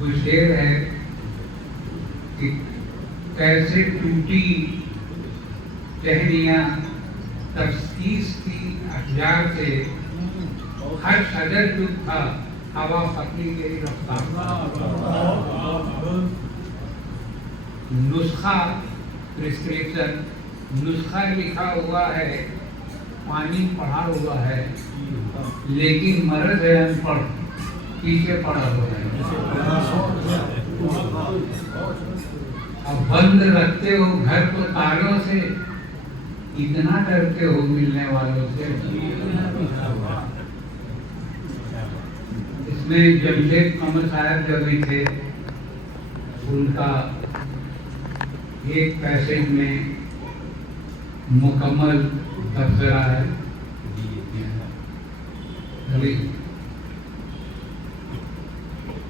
وہ شعر ہے کہ کیسے ٹوٹی ٹہنیاں تفسیس کی اشجار سے، ہر شجر چپ تھا ہوا پکی گئی رفتار۔ نسخہ پرسکرپشن، نسخہ لکھا ہوا ہے، پانی پڑھا ہوا ہے، لیکن مرض ہے ان پڑھ، پیچھے پڑا ہوا ہے۔ اب بند رکھتے ہو گھر کو تالوں سے، اتنا ڈرتے ہو ملنے والوں سے۔ اس میں جمشید قمر صاحب جو بھی تھے، ان کا ایک پیسج میں مکمل تبصرہ ہے۔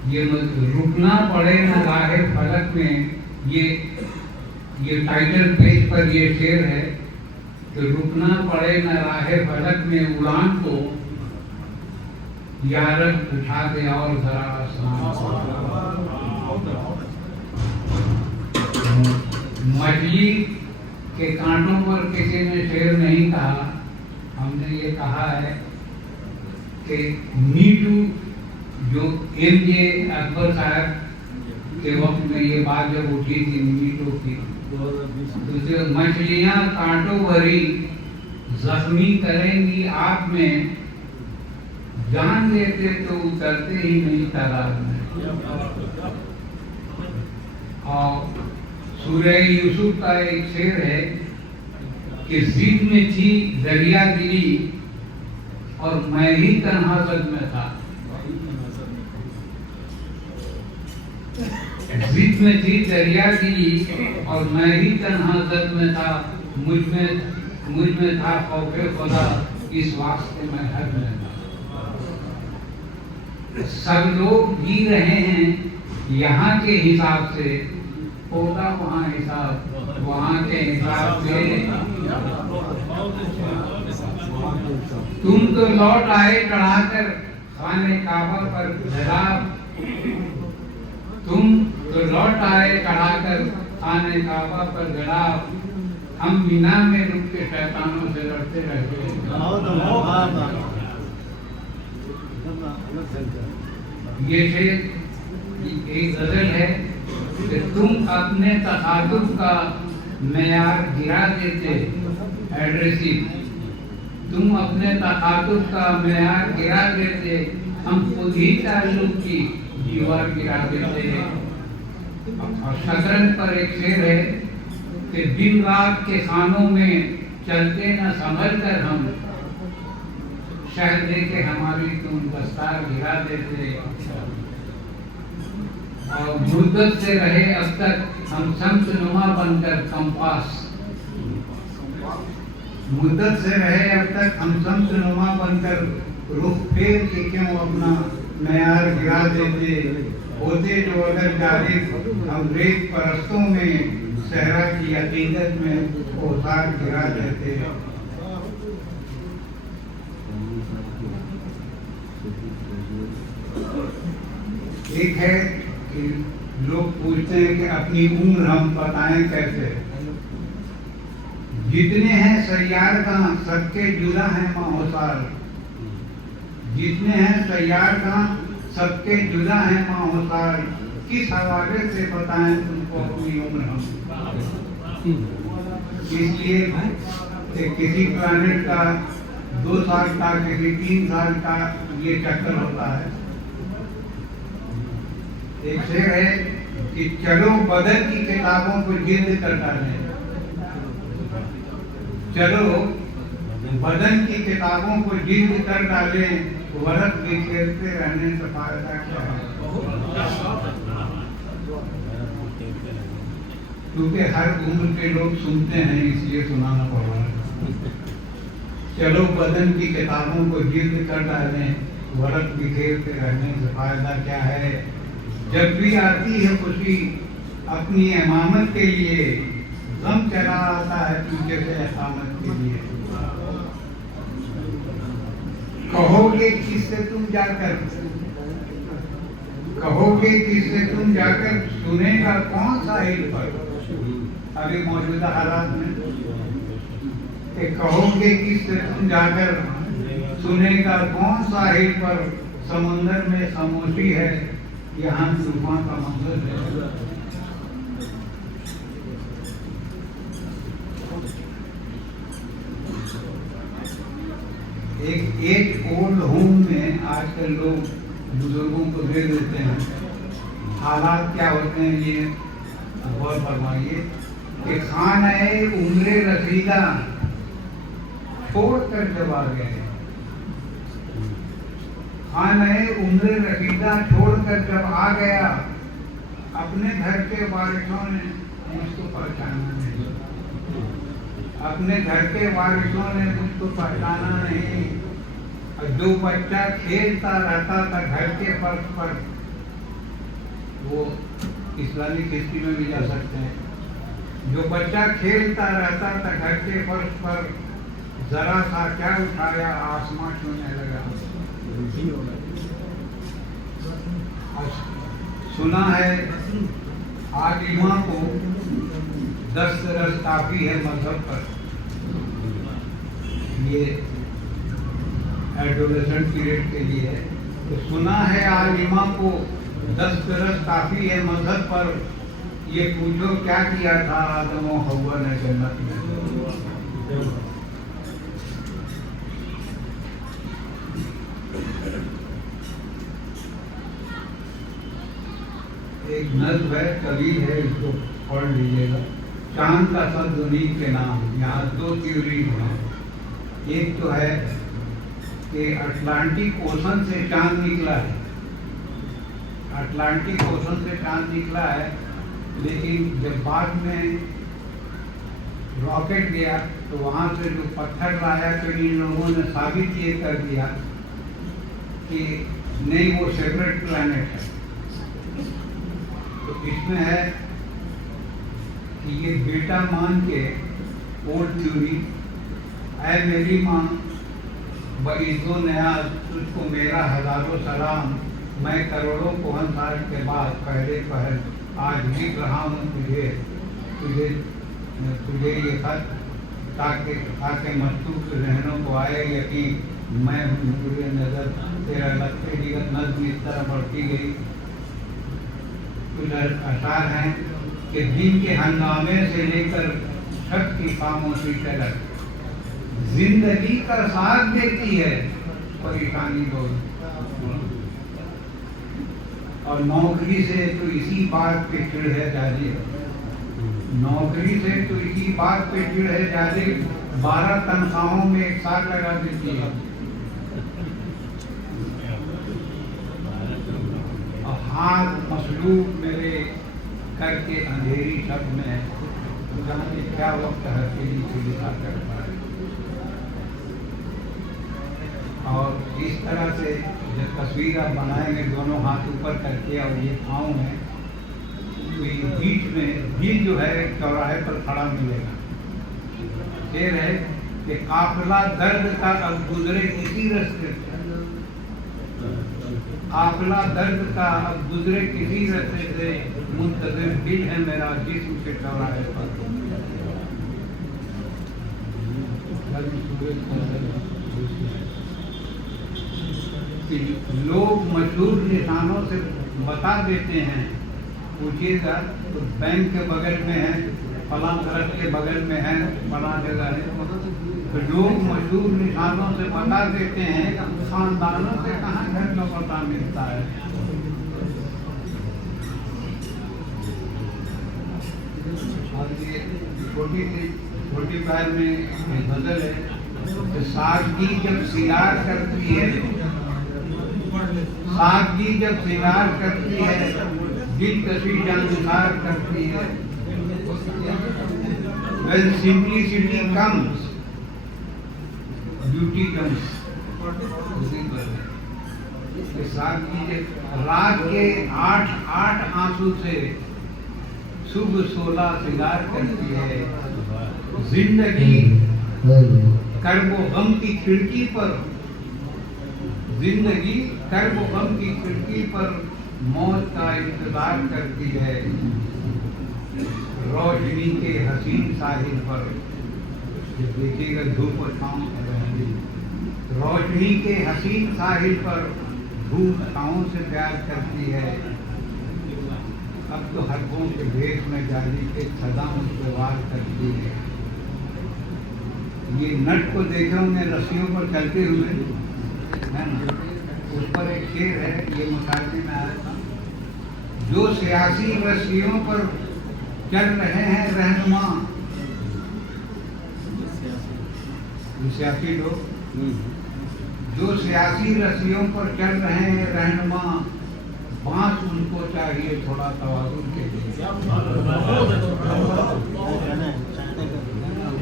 یہ رکنا پڑے نہ راہ فلک میں، یہ ٹائٹل پیج پر یہ شعر ہے کہ رکنا پڑے نہ راہ فلک میں، اڑان کو یارب اٹھا دے اور ذرا آسمان۔ مچھلی کے کانٹوں پر کسی نے شعر نہیں کہا، ہم نے یہ کہا ہے کہ نیٹو جو ایم جے اکبر صاحب کے وقت میں یہ بات جب اٹھی تھی نیٹو کی، تو مچھلیاں کانٹوں بھری زخمی کریں گی آپ میں، جان لیتے تو اترتے ہی نہیں تالاب میں۔ اور سورہ یوسف کا ایک شعر ہے کہ ضد میں تھی دریا دلی اور میں ہی تنہا زد میں تھا۔ ضد میں تھی دریا دلی اور میں ہی تنہا زد میں تھا، مجھ میں تھا خوف خدا، اس واسطے میں حد میں تھا۔ سب لوگ جی رہے ہیں یہاں کے حساب سے، ہوگا وہاں حساب وہاں کے حساب سے۔ تم تو لوٹ آئے چڑھا کر خانہ کعبہ پر جناب، تم تو لوٹ آئے چڑھا کر خانہ کعبہ پر جناب، ہم مینا میں رک کے شیطانوں سے لڑتے رہتے ہیں۔ یہ ایک غزل ہے کہ تم اپنے تخاطب کا معیار گرا دیتے، ایڈریسو، تم اپنے تخاطب کا معیار گرا دیتے، ہم خود ہی تعلق کی دیوار گرا دیتے۔ اور شطرنج پر ایک شعر ہے کہ دن رات کے خانوں میں چلتے نہ سنبھل کر ہم، شہر دے کے ہماری تم دستار گرا دیتے۔ اور مدت سے رہے اب تک ہم سمت نما بن کر کمپاس، مدت سے رہے اب تک ہم سمت نما بن کر رخ پھیر کے کیوں اپنا معیار گرا دیتے، ہوتے جو اگر جارح ہم ریت پرستوں میں، صحرا کی عقیدت میں اوتار گرا دیتے۔ ایک ہے کہ لوگ پوچھتے ہیں کہ اپنی عمر ہم بتائیں کیسے، جتنے ہیں سیار کا سب کے جدا ہیں ماہ و سال، جتنے ہیں سیار کا سب کے جدا ہیں ماہ و سال، کس حوالے سے بتائیں تم کو اپنی عمر ہم۔ اس لیے کسی پلانٹ کا 2 سال کا، کسی 3 سال کا یہ چکر ہوتا ہے۔ ایک شعر ہے کہ چلو بدن کی کتابوں کو جلد کر ڈالیں، چلو بدن کی کتابوں کو جلد کر ڈالیں، ورق بکھیرتے رہنے سے فائدہ کیا ہے۔ کیونکہ ہر عمر کے لوگ سنتے ہیں اس لیے سنانا پڑ رہا ہے۔ چلو بدن کی کتابوں کو جلد کر ڈالیں، ورق بکھیرتے رہنے سے فائدہ کیا ہے۔ جب بھی آتی ہے خوشی اپنی امامت کے لیے، غم چلا آتا ہے پیچھے سے اقامت کے لیے۔ کہو گے کس سے تم جا کر، कहोगे किससे तुम जाकर सुनेगा कौन सा हिल पर अभी मौजूदा हालात में, कि कहोगे किससे तुम जाकर सुनेगा कौन सा हिल पर समुंदर में खामोशी है, यहाँ तूफान का मंजर है। एक ओल्ड होम में आजकल लोग बुजुर्गों को दे देते हैं। हालात क्या होते हैं ये गौर फरमाइए कि खाना उम्र रसीदा छोड़कर जब आ गए, खाना उम्र रसीदा छोड़कर जब आ गया, अपने घर के वारिसों ने मुझको पहचाना नहीं, अपने घर के वारिसों ने मुझको पहचाना नहीं। और जो बच्चा खेलता रहता था घर के फर्श पर, वो इस्लामिक हिस्ट्री में भी जा सकते हैं, जो बच्चा खेलता रहता था घर के फर्श पर, जरा सा क्या उठाया आसमां छूने लगा। सुना है आलिमा को 10 बरस काफी है मजहब पर, ये एडोलेसेंट पीरियड के लिए है। तो सुना है आलिमा को 10 बरस काफी है मजहब पर, ये पूछो क्या किया था आदम और हव्वा ने जन्नत में। एक नज़्म है, कवि है, इसको पढ़ लीजिएगा। चांद का सर दुनी के नाम। यहाँ 2 थ्योरी हैं। एक तो है कि अटलांटिक ओशन से चांद निकला है, अटलांटिक ओशन से चांद निकला है, लेकिन जब बाद में रॉकेट गया तो वहाँ से जो पत्थर लाया तो इन लोगों ने साबित ये कर दिया कि नहीं, वो सेपरेट प्लैनेट है। तो इसमें है कि ये बेटा मान के ओल्ड थ्योरी, ऐ मेरी माँ बईज़ो नया तुझको मेरा हजारों सलाम, मैं करोड़ों कोहन साल के बाद पहले पहल आज लिख रहा हूँ तुझे तुझे तुझे ये खत, ताकि मस्तूक रहनों को आए यकीन, मैं मुझे नजर तेरा लगते ही नज़्म इस तरह बढ़ती गई। कुछ अशार हैं कि दिन के हंगामे से लेकर छत की खामोशी तक जिंदगी का साथ देती है परेशानी बहुत, और नौकरी से तो इसी बात पे चिढ़ है जारी, नौकरी से तो इसी बात पे चिढ़ है जारी, 12 तनख्वाहों में एक साथ लगा देती है। हाथ मसलूब मेरे करके अंधेरी शब में, जाने क्या वक्त है तेरी से लिखा कर पाए। और इस तरह से जब तस्वीर आप बनाएंगे दोनों हाथ ऊपर करके और ये पाँव में, तो ये बीच में दिल जो है चौराहे पर खड़ा मिलेगा। शेर है कि काफिला दर्द का अब गुजरे किसी रास्ते से, काफिला दर्द का अब गुजरे किसी रास्ते से, मुंतज़िर दिल है मेरा जिस्म के चौराहे पर। लोग मशहूर निशानों से बता देते हैं, पूछिएगा तो बैंक के बगल में है, फलां दरख्त के बगल में है, फलां जगह है। तो लोग मशहूर निशानों से बता देते हैं, खानदानों से कहाँ घर का पता मिलता है। और ये छोटी पैर में गजल है कि सादगी जब सिंगार करती है, सादगी जब सिंगार करती है, दिल कसी जानसार करती है। When simplicity comes, beauty comes. के सादगी रात के 8 आंसू से शुभ 16 सिंगार करती है। जिंदगी कर्बो गम की खिड़की पर, जिंदगी कर्बो गम की खिड़की पर मौत का इंतजार करती है रोशनी के हसीन साहिल पर। देखिएगा धूप और छाँव रोशनी के हसीन साहिल पर धूप छाँव से प्यार करती है। अब तो हरकों के भेष में जाली के सदा उस पर वार करती है। ये नट को देखे होंगे रस्सियों पर चलते हुए, है ना, उस पर एक शेर है, ये मुशायरे में आया था, जो सियासी रस्सियों पर चल रहे हैं रहनुमा, सियासी लोग जो सियासी रस्सियों पर चल रहे हैं रहनुमा, बांस उनको चाहिए थोड़ा तवाज़ुन के लिए।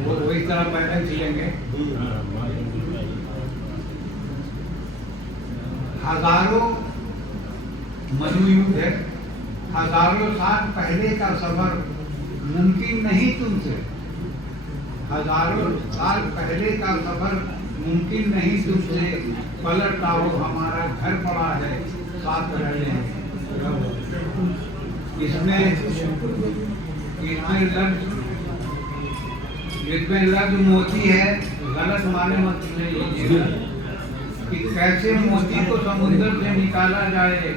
वो वही तरह पहले जिएंगे। हजारों मनुयुग है, हजारों साल पहले का सफर मुमकिन नहीं तुमसे, हजारों साल पहले का सफर मुमकिन नहीं तुमसे, पलट आओ हमारा घर पड़ा है साथ रह लें। इसमें लफ्ज मोती है, गलत माने मत लीजिएगा कि कैसे मोती को समुद्र से निकाला जाए।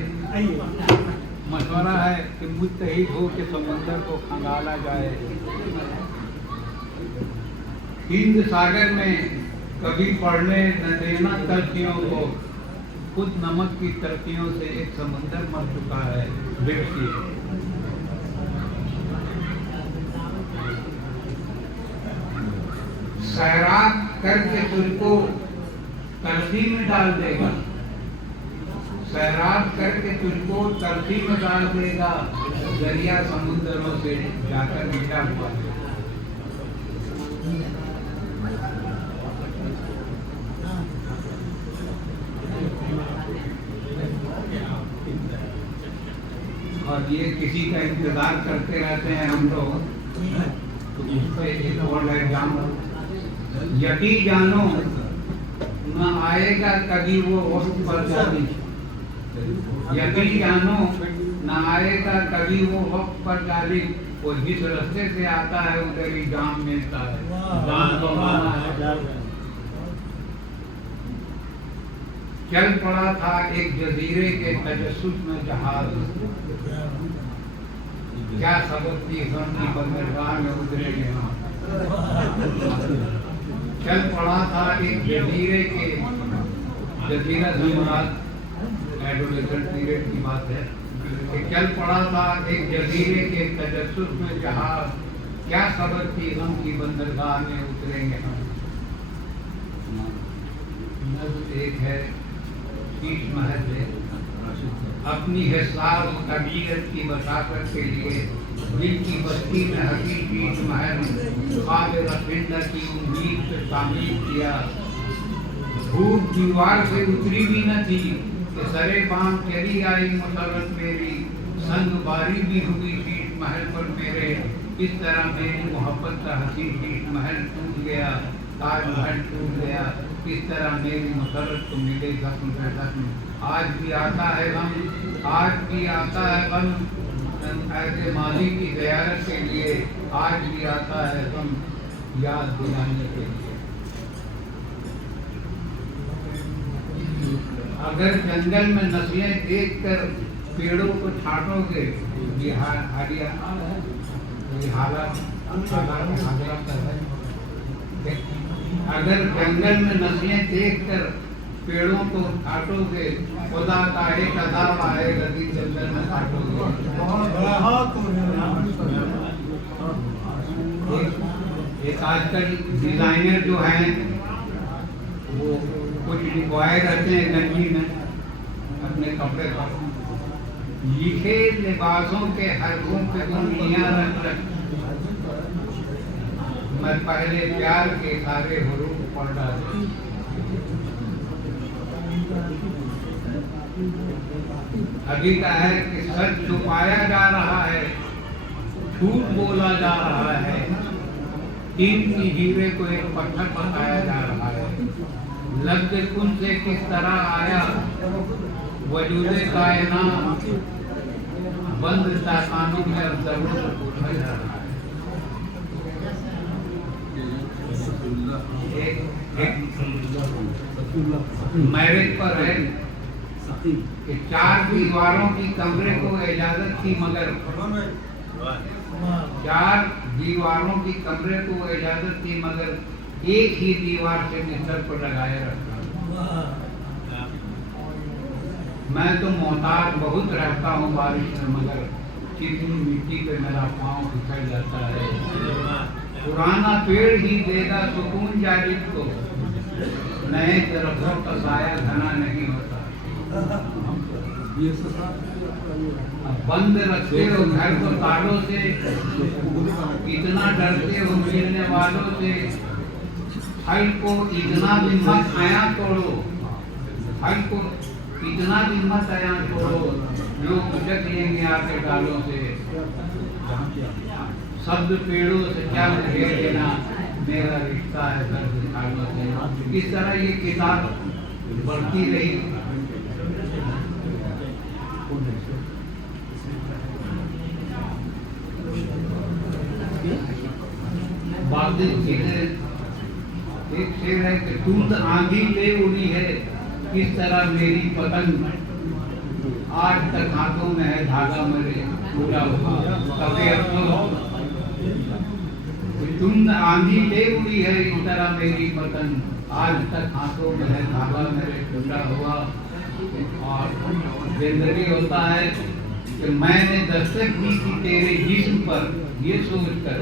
मशवरा है कि मुत्तहिद हो के समुद्र को खंगाला जाए। हिंद सागर में कभी पढ़ने न देना तलखियों को, खुद नमक की तलखियों से एक समुद्र मर चुका है। देखिए सैराब करके तुझको तलखी में डाल देगा, सैराब करके तुझको तलखी में डाल देगा, दरिया समुद्रों से जाकर मिटा हुआ है। और ये किसी का इंतजार करते रहते हैं हम लोग, तो उस पर एक और एग्जाम, यकीन जानो न आएगा कभी वो वक्त पर जाली, यकीन जानो न आएगा कभी वो वक्त पर जाली, वो जिस रास्ते से आता है उधर ही जाम मिलता है। जाम को माना है। चल पड़ा था एक जजीरे के तजस्सुस में जहाज, क्या सबक थी की बंदरगाह में उतरे यहाँ। चल पड़ा था एक जजीरे के, जजीरा जुमरात एडोलेसेंट पीरियड की बात है, कि चल पड़ा था एक जजीरे के तजस्सुस में जहाज, क्या सबक थी गम की बंदरगाह में उतरेंगे हम। एक है शीश महल है, अपनी हिसाब तबीयत की बसाकत के लिए दिल की बस्ती में हकी शीश महल ख्वाब रफिंदर की उम्मीद से शामिल किया। धूप दीवार से उतरी भी न थी कि सरे बाम चली आई मुसरत मेरी, संग बारी भी हुई शीश महल पर मेरे। इस तरह मेरी मोहब्बत का हसी शीश महल टूट गया, ताजमहल टूट गया। इस तरह मेरी मुसरत को मिले जख्म पे जख्म। आज भी आता है गम, आज भी आता है गम, ऐसे माली की ज़ियारत के लिए, आज भी आता है गम याद दिलाने के लिए। अगर जंगल में नस्लें देखकर पेड़ों को छाटोगे, ये हालत है। अगर जंगल में नस्लें देखकर पेड़ों को काटोगे, खुदा का एक अदाब आएगा कि जंगल में काटोगे। एक आजकल डिजाइनर जो हैं वो कुछ लिखवाए रहते हैं गंजी में अपने कपड़े पर, लिखे लिबासों के हरफों पे उंगलियां रख रख मैं पहले प्यार के सारे हुरूफ पढ़ डाले। अभी का है कि सच छुपाया जा रहा है, झूठ बोला जा रहा है, कीमती हीरे को एक पत्थर बताया जा रहा है। लफ्ज़ कुन से किस तरह आया, वजूद कायनात बंद ताखानों में अब जरूरत पूछा जा रहा है। एक मैरिज पर है कि 4 दीवारों की कमरे को इजाजत थी, मगर 4 दीवारों की कमरे को इजाजत थी, मगर एक ही दीवार से बिस्तर पर लगाए रखा। मैं तो मोहताज बहुत रहता हूँ बारिश में, मगर चिकनी मिट्टी पे मेरा पाँव फिसल जाता है। पुराना पेड़ ही देगा सुकून जालिब को, नए दरख्तों का साया घना नहीं होता। बंद रखते हो घर को तालों से, इतना डरते हो मिलने वालों से। फल को इतना भी मत आया तोड़ो, फल को इतना भी मत आया तोड़ो, लोग उचक लेंगे आके डालों से। शब्द पेड़ों से क्या मुझे लेना, मेरा रिश्ता है दर्द खालों से। इस तरह ये किताब बढ़ती रही। एक शेर है कि टूट आंधी ले उड़ी है, किस तरह मेरी पतंग, आज तक हाथों में है धागा मेरे पूरा हुआ कभी अफसोस। टूट आंधी ले उड़ी है, इस तरह मेरी पतंग, आज तक हाथों में है धागा मेरे टूटा हुआ। और जनरली होता है कि मैंने दस्तक दी थी तेरे जिस्म पर, ये सोच कर